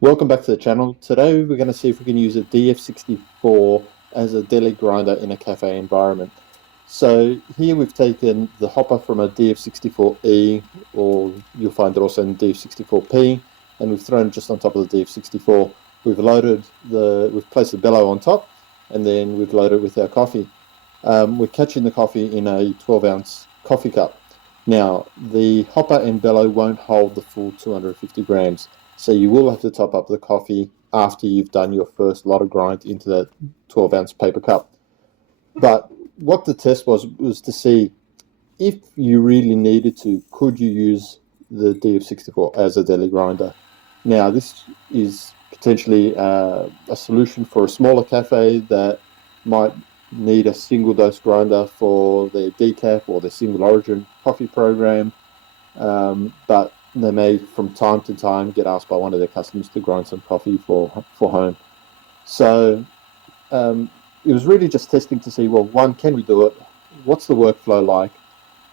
Welcome back to the channel. Today we're going to see if we can use a DF64 as a deli grinder in a cafe environment. So here we've taken the hopper from a DF64E, or you'll find it also in DF64P, and we've thrown it just on top of the DF64. We've placed the bellow on top, and then we've loaded it with our coffee. We're catching the coffee in a 12-ounce coffee cup. Now, the hopper and bellow won't hold the full 250 grams. So you will have to top up the coffee after you've done your first lot of grind into that 12-ounce paper cup. But what the test was to see if you really needed to, could you use the DF64 as a deli grinder? Now, this is potentially a solution for a smaller cafe that might need a single dose grinder for their decaf or their single origin coffee program, but they may from time to time get asked by one of their customers to grind some coffee for home. So it was really just testing to see, well, one, can we do it? What's the workflow like?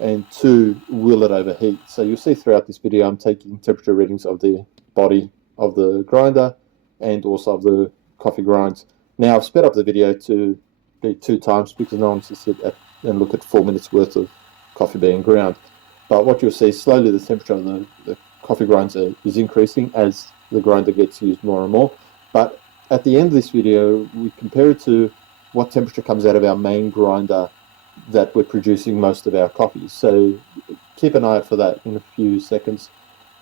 And two, will it overheat? So you'll see throughout this video I'm taking temperature readings of the body of the grinder and also of the coffee grinds. Now I've sped up the video to be 2 times because no one wants to sit and look at 4 minutes worth of coffee being ground. But what you'll see, slowly the temperature of the coffee grinds is increasing as the grinder gets used more and more. But at the end of this video, we compare it to what temperature comes out of our main grinder that we're producing most of our coffees. So keep an eye out for that in a few seconds.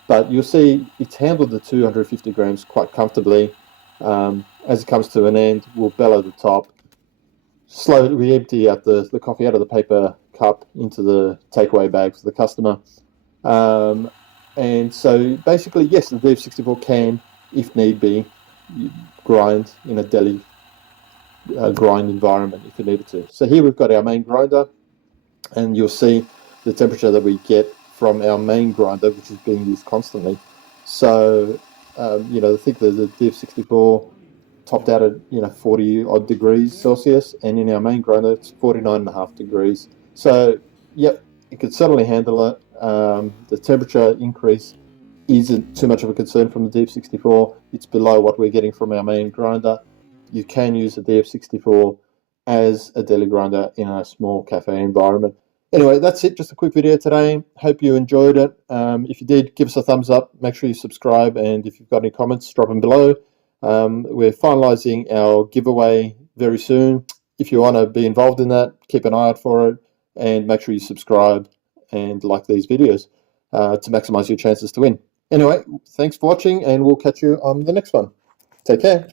But you'll see it's handled the 250 grams quite comfortably. As it comes to an end, we'll bellow the top. Slowly we empty out the coffee out of the paper cup into the takeaway bag for the customer. And so basically, yes, the DF64 can, if need be, grind in a deli grind environment if you needed to. So here we've got our main grinder, and you'll see the temperature that we get from our main grinder, which is being used constantly. So, I think the DF64 topped out at 40 odd degrees Celsius, and in our main grinder it's 49.5 degrees. So yep, it could certainly handle it. The temperature increase isn't too much of a concern from the DF64. It's below what we're getting from our main grinder. You can use the DF64 as a deli grinder in a small cafe environment. Anyway, that's it. Just a quick video today. Hope you enjoyed it. If you did, give us a thumbs up. Make sure you subscribe, and if you've got any comments, drop them below. We're finalizing our giveaway very soon. If you want to be involved in that, keep an eye out for it, and make sure you subscribe and like these videos to maximize your chances to win. Anyway, thanks for watching, and we'll catch you on the next one. Take care.